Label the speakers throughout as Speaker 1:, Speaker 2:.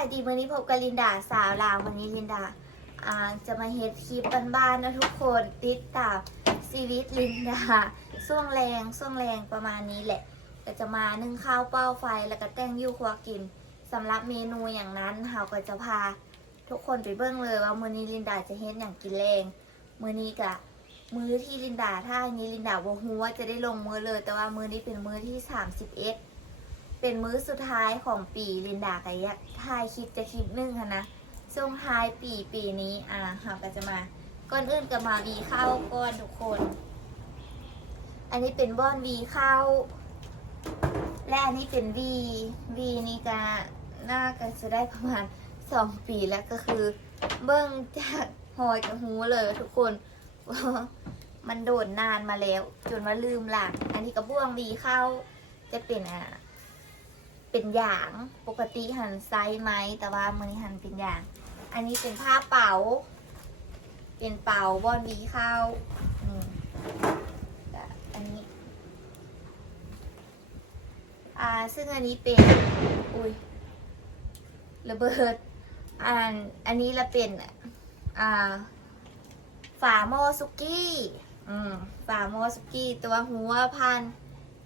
Speaker 1: ายดีวันนี้พบกับลินดาสาวลาววันนี้ลินดาจะมาเฮ็ดคลิปบ้านๆนะทุกคนติดตามชีวิตลินดาช่วงแรงช่วงแรงประมาณนี้แหละก็จะมานึ่งข้าวเป้าไฟแล้วก็แต่งยิวครัวกินสำหรับเมนูอย่างนั้นเราก็จะพา ทุกคนไปเบิ่งเลยว่ามื้อนี้ลินดาจะเฮ็ดอย่างกินแรงมื้อนี้กะมื้อที่ลินดาถ้าอย่างนี้ลินดาบ่ฮู้ว่าจะได้ลงมือเลย แต่ว่ามื้อนี้เป็นมื้อที่31 เป็นมื้อสุดท้ายของปีลินดากับยักถ่ายคลิปจะคลิปหนึงค่ะนะช่วงท้ายปีปีนี้อ่าเราก็จะมาก่อนอื่นก็มาวีเข้าก่อนทุกคน อันนี้เป็นบอนวีเข้าและอันนี้เป็นวีวีนี่ก็น่าก็จะได้ประมาณสองปีแล้วก็คือ เบิ้งจากหอยกับหูเลยทุกคนมันโดดนานมาแล้ว จนว่าลืมหลักอันนี้ก็บ้วงวีเข้าจะเป็นอ่า เป็นอย่างปกติหันไซส์ไหมแต่ว่ามือนี้หันเป็นอย่าง อันนี้เป็นผ้าเป๋า เป็นเป๋าบอนวีเข้านี่อันนี้อ่าซึ่งอันนี้เป็นอุ้ยระเบิดอันอันนี้ละเป็นอ่าฝาหม้อซุกี้อืมฝาหม้อซุกี้ตัวหัวพัน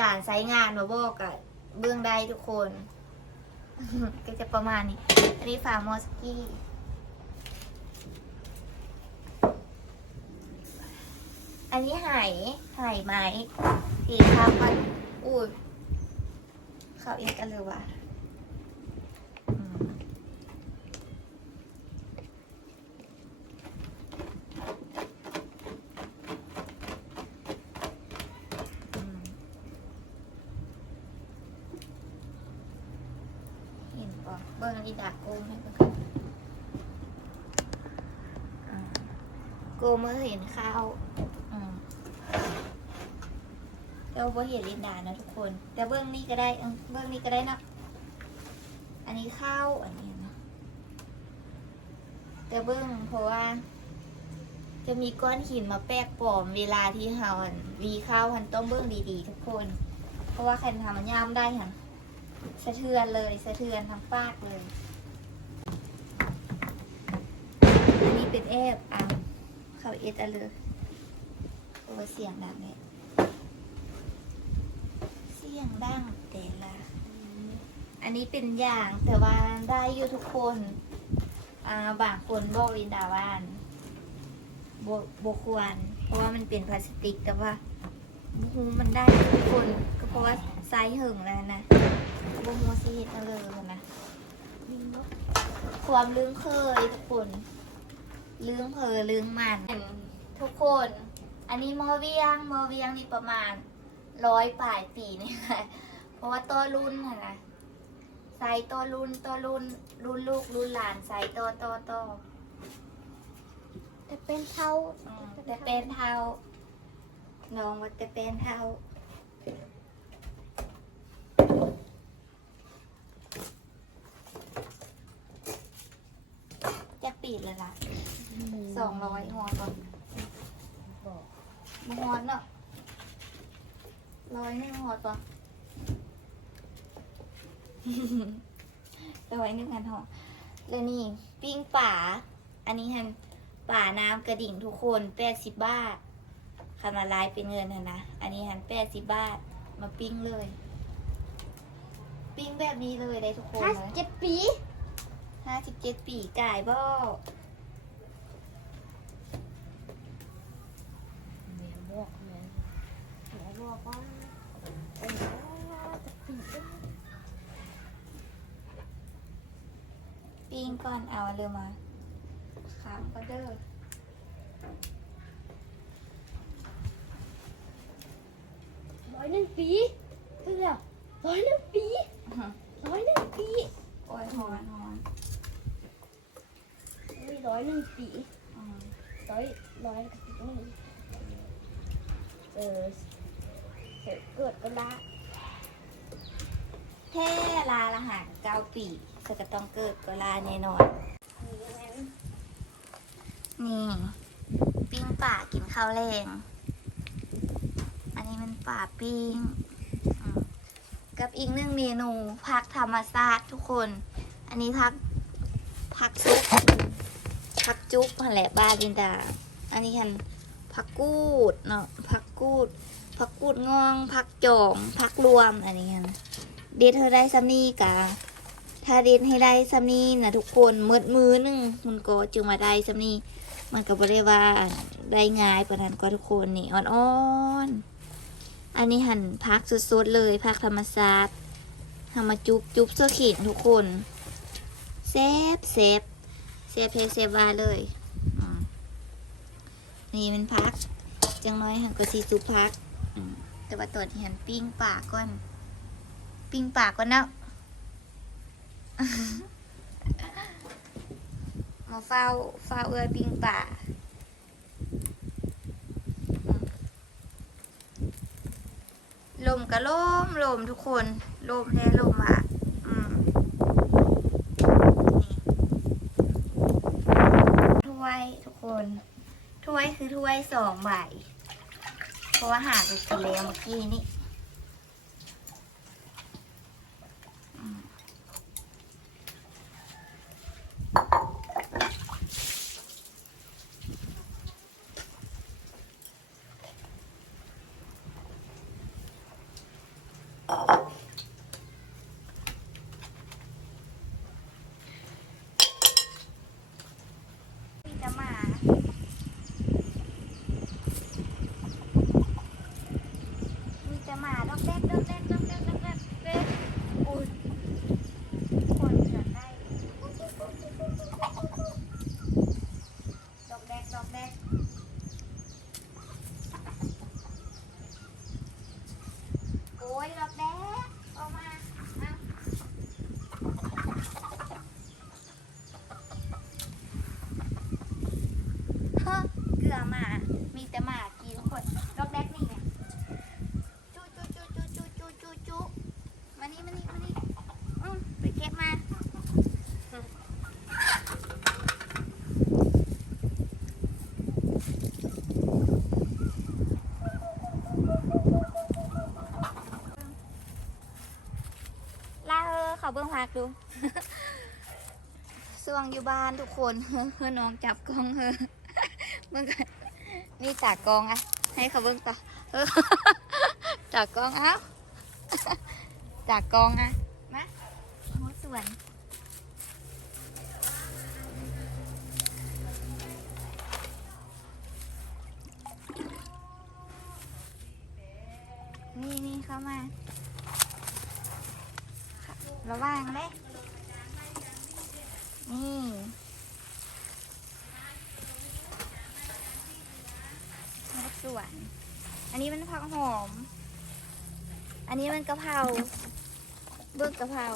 Speaker 1: การใช้งานมาบอกอะ เบื้องได้ทุกคน ก็จะประมาณนี้อันนี้ฝามอสกี้อันนี้ไหายไหายไหมสีขาวมันอุ้ยเขาเองกันเลยว่ะอืมอืมเห็นปะเบิ้งอีดาโกมให้เบิ่งกันอ่าโกมเมื่อเห็นข้าวอืมเราบ่เห็นลินดานะทุกคน แต่เบื้องนี้ก็ได้เออเบื้องนี้ก็ได้เนาะอันนี้ข้าวอันนี้เนาะแต่เบื้องเพราะว่า จะมีก้อนหินมาแปกปลอมเวลาที่เฮาอันวีข้าวหันต้องเบื้องดีๆ ทุกคน เพราะว่าใครทำมันย่ามได้หันสะเทือนเลยสะเทือนทั้งปากเลย อันนี้เป็นแอบอะ เขาเอ็ดอะเลยโอ้เสียงดังเนี่ยเสียงดังแต่ละอันนี้เป็นอย่างแต่ว่าได้อยู่ทุกคนอ่าบางคนบอกลินดาว่านบโบควร เพราะว่ามันเป็นพลาสติกแต่ว่าบูมันได้ทุกคนก็เพราะว่าไซส์หึงแล้วนะบูฮูซีเฮ็ดเอาเลยนะความลืมเคยทุกคน ลืมเพอลืมมัน ทุกคน อันนี้มอเวียงมอเวียงนี่ประมาณร้อยปลายปีนี่ค่ะเพราะว่าตัวรุ่นค่ะนะใส่ตัวรุ่นตัวรุ่นรุ่นลูกรุ่นหลานใส่ตัวตัวตัว
Speaker 2: จะเป็นเท่า
Speaker 1: อืมแต่เป็นเท่าน้องว่าแต่เป็นเท่าจะปีดเลยล่ะ สองร้อยฮอนก่อน
Speaker 2: บอก
Speaker 1: มาฮอนเนาะร้อยหนึ่งฮอนป่ะร้อยหนึ่งอันฮอนแล้วนี่ปิ้งป่า อันนี้ฮันป่าน้ำกระดิ่งทุกคนแปดสิบบาทคำละลายเป็นเงินนะนะ อันนี้ฮันแปดสิบบาท มาปิ้งเลย ปิ้งแบบนี้เลยได้ทุกคน
Speaker 2: ห้า
Speaker 1: เลย
Speaker 2: เจ็ดปี
Speaker 1: ห้าสิบเจ็ดปีก่ายบ่
Speaker 2: แม่บอกแม่แม่บอกว่าเออจะปี
Speaker 1: ปิ้ งก่อนเอาเรือมาค้างก็เด้อ
Speaker 2: ร้อยหนึ่งปีเท่าไหร่ร้อยหนึ่งปีร้อยหนึ่งปี
Speaker 1: โอ้ยหอนหอน
Speaker 2: มีร้อยหนึ่งปี
Speaker 1: อืม
Speaker 2: ร้อยร้อยกับปีนึงเออเสร็จเกิดก็ละ
Speaker 1: แท่ลาละหารเก้าปี ก็จะต้องเกิดกลาแน่นอน นี่ปิ้งป่ากินข้าวแรงอันนี้มันป่าปิ้ง กับอีกหนึ่งเมนูผักธรรมชาติทุกคน อันนี้ผักผักซุปผักจุ๊บหันแหละบ้านลินดา อันนี้คันผักกูดเนาะผักกูดผักกูดงองผักจองผักรวมอันนี้คันเด็ดเธอได้ซัมนี่กะ ถ้าเด็ดให้ได้ซัมนี่นะทุกคนมืดมือหนึงมันก็จึงมาได้ซัมนี่มันก็บ่ได้ว่าได้ง่ายปานนั้นก็ทุกคนนี่อ่อนๆอันนี้หั่นผักสดๆเลยผักธรรมชาติทำมาจุ๊บจุ๊บเสื้อขีดทุกคนเซฟเซฟเซฟเพเซฟวาเลย นี่มันพัก จังน้อยหันก็สีจุบพัก แต่ว่าตอนที่หันปิ้งปากก่อน ปิ้งปากก่อนเนาะ มาเฝ้าเฝ้าเอ้ยปิ้งป่าอืมลมก็ลมลมทุกคนลมแท้ลมอะถ้วยทุกคน ถ้วยคือถ้วยสองใบ เพราะว่าหาไปกินแล้วเมื่อกี้นี่ ดู ส่วงอยู่บ้านทุกคนเฮ้อเฮ้อน้องจับกล้องเฮ้อเบิ้งกันนี่จากกองอะให้เขาเบิ้งต่อจากกองเอ้าจากกองอะมาโอ้สวนนี่นี่เข้ามา ระวังเลยนี่รถสวน อันนี้มันผักหอม อันนี้มันกะเพราเบิ้งกะเพรา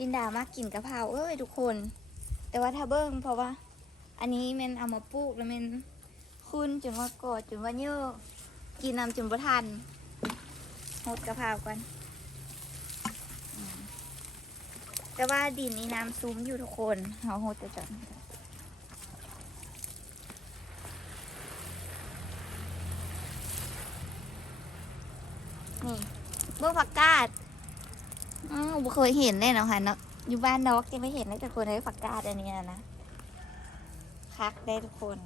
Speaker 1: อินดามากกินกะเพราเอ้ยทุกคน แต่ว่าถ้าเบิ้งเพราะว่า อันนี้มันเอามาปลูกแล้วมันคุณจนว่ากอดจนว่าเยอะกินน้ำจนบ่ทันหดกะเพรากันอืม แต่ว่าดินนี้น้ำซุ้มอยู่ทุกคนเอาโหดจะจอนนี่เบิ้งผักกาดอือเคยเห็นเลยนาะค่ะเนาะอยู่บ้านนอกยังไม่เห็นเลยแต่คนได้ผักกาดอันนี้นะคักได้ทุกคน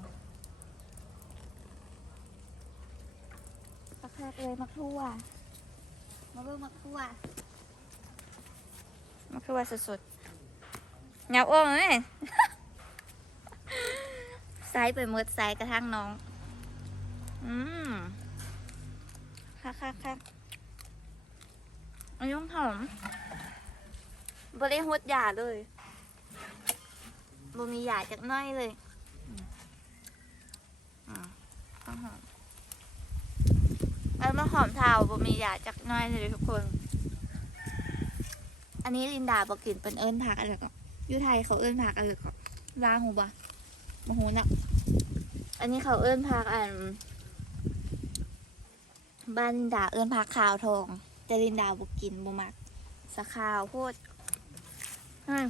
Speaker 1: คักๆเลยมักทั่วมาเบิ้งมักทั่ว มักทั่วสุดๆเงาอ้ยไซส์ไปหมดไซส์กระทั่งน้อง อืมคักคักคักอันนี้หอมบริหดหยาเลยบ่มีหยาจากน้อยเลยอืมอืมต้องหอมอันมาหอมเทาบ่มีหยาจากน้อยเลยทุกคน อันนี้ลินดาบอกกินเป็นเอิญผักอะไรก็อยูไทยเขาเอิญผักอะไรก็ลาหูบ่มาหูนะอันนี้เขาเอิญผักอันบ้านลินดาเอิญผักขาวทอง แต่ลินดาบอกกินบ่มักสะขาวโพดอืม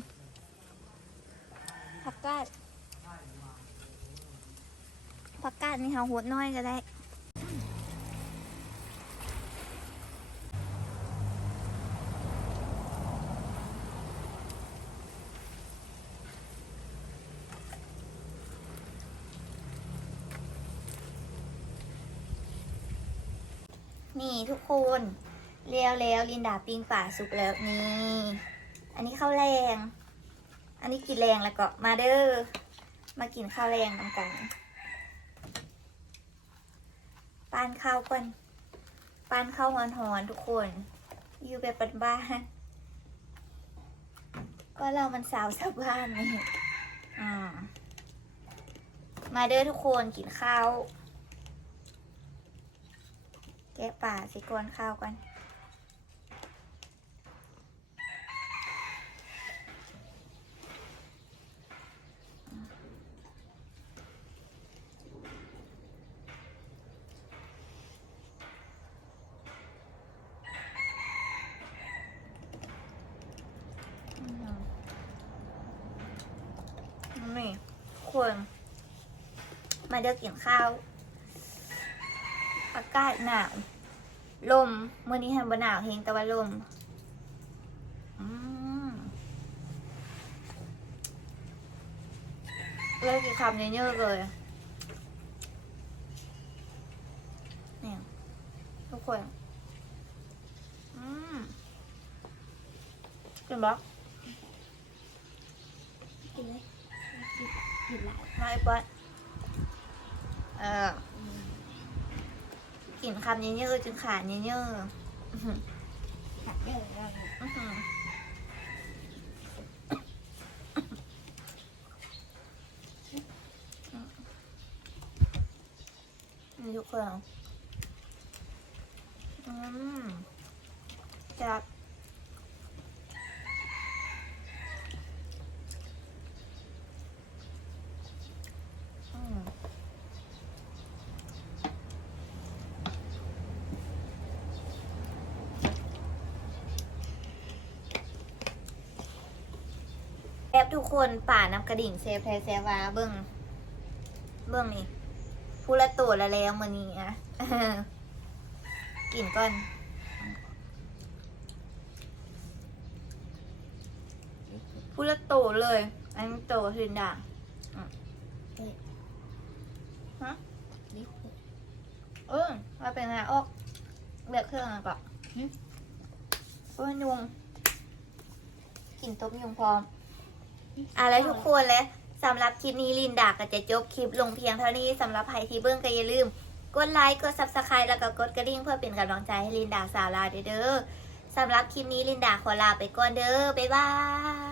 Speaker 1: ผักกาดผักกาดนี่เขาหดน้อยก็ได้ นี่ทุ กคนเลี้ยวแล้วลินดาปิ้งป่าสุกแล้วนี่ อันนี้ข้าวแรง อันนี้กินแรงแล้วก็มาเด้อ มากินข้าวแรงนำกันปานข้าวก่อนปานข้าวหอนๆทุกคน อยู่แบบบ้านก็เรามันสาวชาวบ้านนี่ อ่า มาเด้อทุกคนกินข้าว แกะป่าสิกวนข้าวกันนี่ควรมาเด้อกินข้าว กาศหนาว ลมเมื่อนี้ฮันบหนาวเฮงแต่ว่าลมอืมเลิกกินคำเยอะๆเลยเนี่ยทุกคนอืมกินบล็อก
Speaker 2: กินเลยกินกินหลาย
Speaker 1: มาไอ้ป๊อดเออ กินคำเยอะๆจึงขาดเยอะๆอื้อหือ
Speaker 2: ผักเยอะ
Speaker 1: ทุกคนอืมจับ บทุกคนป่าน้ำกระดิ่งเซฟแพรเซวาเบิ้งเบิ้งนี่พูละตัวละแล้วมือนี้อะกินก่อนพูละโตเลย อันนี้โตขึ้นด่างฮะ
Speaker 2: นี่
Speaker 1: เออว่าเป็นไงออกเบียกเครื่องอะก่อนเออยุงกลิ่นต้มยุงพร้อม อะไรทุกคนเลยสำหรับคลิปนี้ลินดาก็จะจบคลิปลงเพียงเท่านี้สำหรับใครที่เบิ้งก็อย่าลืม กดไลค์กด s u b สไครต์แล้วก็กดกระดิ่งเพื่อเป็นกำลังใจให้ลินดาสาวลาวเด้อสำหรับคลิปนี้ลินดาขอลาไปก่อนเด้อบ๊ายบาย